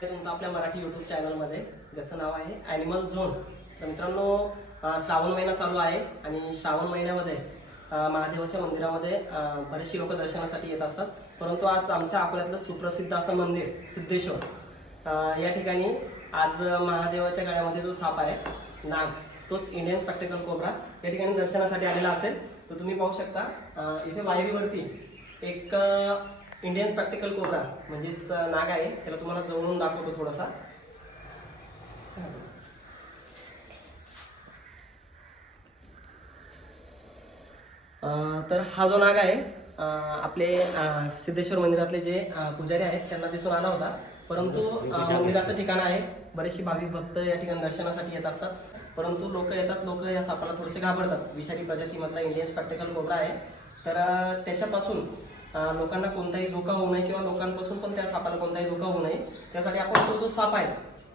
ते तुमचं आपल्या मराठी यूट्यूब चॅनलमध्ये ज्याचं नाव आहे ॲनिमल झोन तर मित्रांनो श्रावण महिना चालू आहे आणि श्रावण महिन्यामध्ये महादेवाच्या मंदिरामध्ये बरेचसे बरेचशी लोक दर्शनासाठी येत असतात. परंतु आज आमच्या अकोल्यातलं सुप्रसिद्ध असं मंदिर सिद्धेश्वर या ठिकाणी आज महादेवाच्या गळ्यामध्ये जो साप आहे नाग तोच इंडियन स्पेक्टिकल कोबरा या ठिकाणी दर्शनासाठी आलेला असेल. तर तुम्ही पाहू शकता इथे वायरीवरती एक इंडियन स्पेक्टिकल कोबरा म्हणजेच नाग आहे. त्याला तुम्हाला जवळून दाखवतो थोडासा. तर हा जो नाग आहे आपले सिद्धेश्वर मंदिरातले जे पुजारी आहेत त्यांना दिसून आला होता. परंतु मंदिराचं ठिकाण आहे. बरेचसे भाविक भक्त या ठिकाणी दर्शनासाठी येत असतात. परंतु लोक येतात लोक या सापाला थोडेसे घाबरतात. विषारी प्रजातीमधला इंडियन स्पॅक्टिकल कोबरा आहे. तर त्याच्यापासून लोकांना कोणताही धोका होऊ नये किंवा लोकांपासून पण त्या सापाला कोणताही धोका होऊ नये. त्यासाठी आपण तो जो साप आहे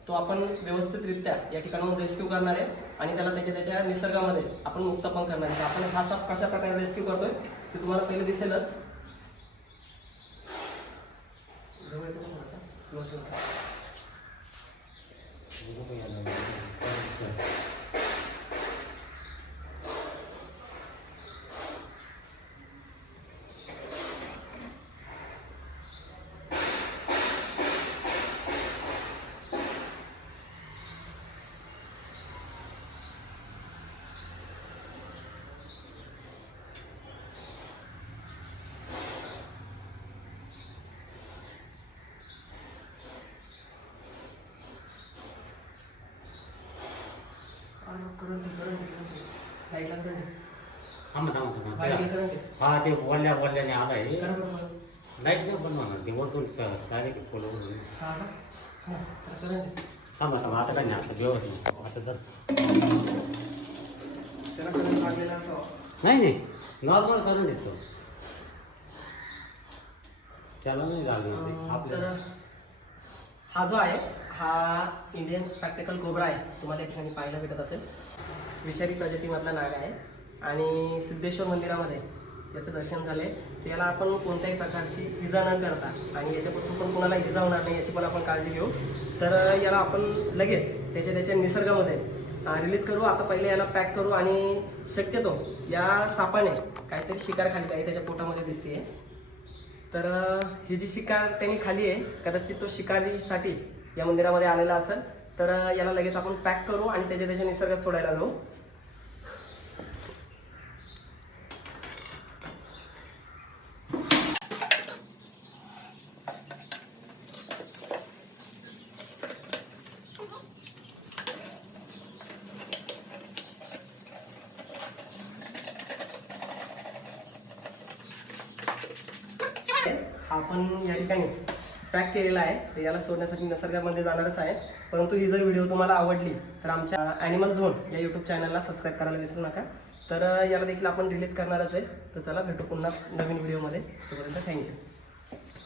तो आपण व्यवस्थितरित्या या ठिकाणाहून रेस्क्यू करणार आहे आणि त्याला त्याच्या त्याच्या निसर्गामध्ये आपण मुक्त पण करणार आहे. आपण हा साप कशा प्रकारे रेस्क्यू करतोय ते तुम्हाला पहिले दिसेलच. जवळ येतो का थोडासा? Close येतो. अरे, current आहे, current आहे, current आहे. Light ला current आहे. थांबा थांबा थांबा Light ला त्याला- current आहे. हा ते वल्ल्या वल्ल्याने आलाय करा बरं मला. लाइट नाही बनवा ते वरतून डायरेक्ट फॉलो हा का? हा, करा, current आहे. थांबा थांबा आता काय नाही आता व्यवस्थित आता जर त्याला current लागलेला असावा. नाही नाही नॉर्मल करून देतो त्याला नाही लागणार ते. अं, तर आपल्याला हा जो आहे हा इंडियन स्पॅक्टिकल कोबरा आहे. तुम्हाला या ठिकाणी पाहायला भेटत असेल. विषारी प्रजातीमधला नाग आहे आणि सिद्धेश्वर मंदिरामध्ये याचं दर्शन झाले तर याला आपण कोणत्याही प्रकारची इजा न करता आणि याच्यापासून पण कोणाला इजा होणार नाही याची पण आपण काळजी घेऊ. तर याला आपण लगेच त्याच्या त्याच्या निसर्गामध्ये रिलीज करू. आता पहिले याला पॅक करू आणि शक्यतो या सापाने काहीतरी शिकार खाली काही त्याच्या पोटामध्ये दिसते तर ही जी शिकार त्यांनी खाली आहे कदाचित तो शिकारीसाठी या मंदिरामध्ये आलेला असेल. तर याला लगेच आपण पॅक करू आणि त्याच्या त्याच्या निसर्गात सोडायला जाऊ हा आपण या ठिकाणी पॅक केलेला आहे. तर याला सोडण्यासाठी निसर्गामध्ये जाणारच आहे. परंतु ही जर व्हिडिओ तुम्हाला आवडली तर आमच्या ॲनिमल झोन या यूट्यूब चॅनलला सबस्क्राईब करायला विसरू नका. तर याला देखील आपण रिलीज करणारच आहे. तर चला भेटू पुन्हा नवीन व्हिडिओमध्ये तोपर्यंत थँक्यू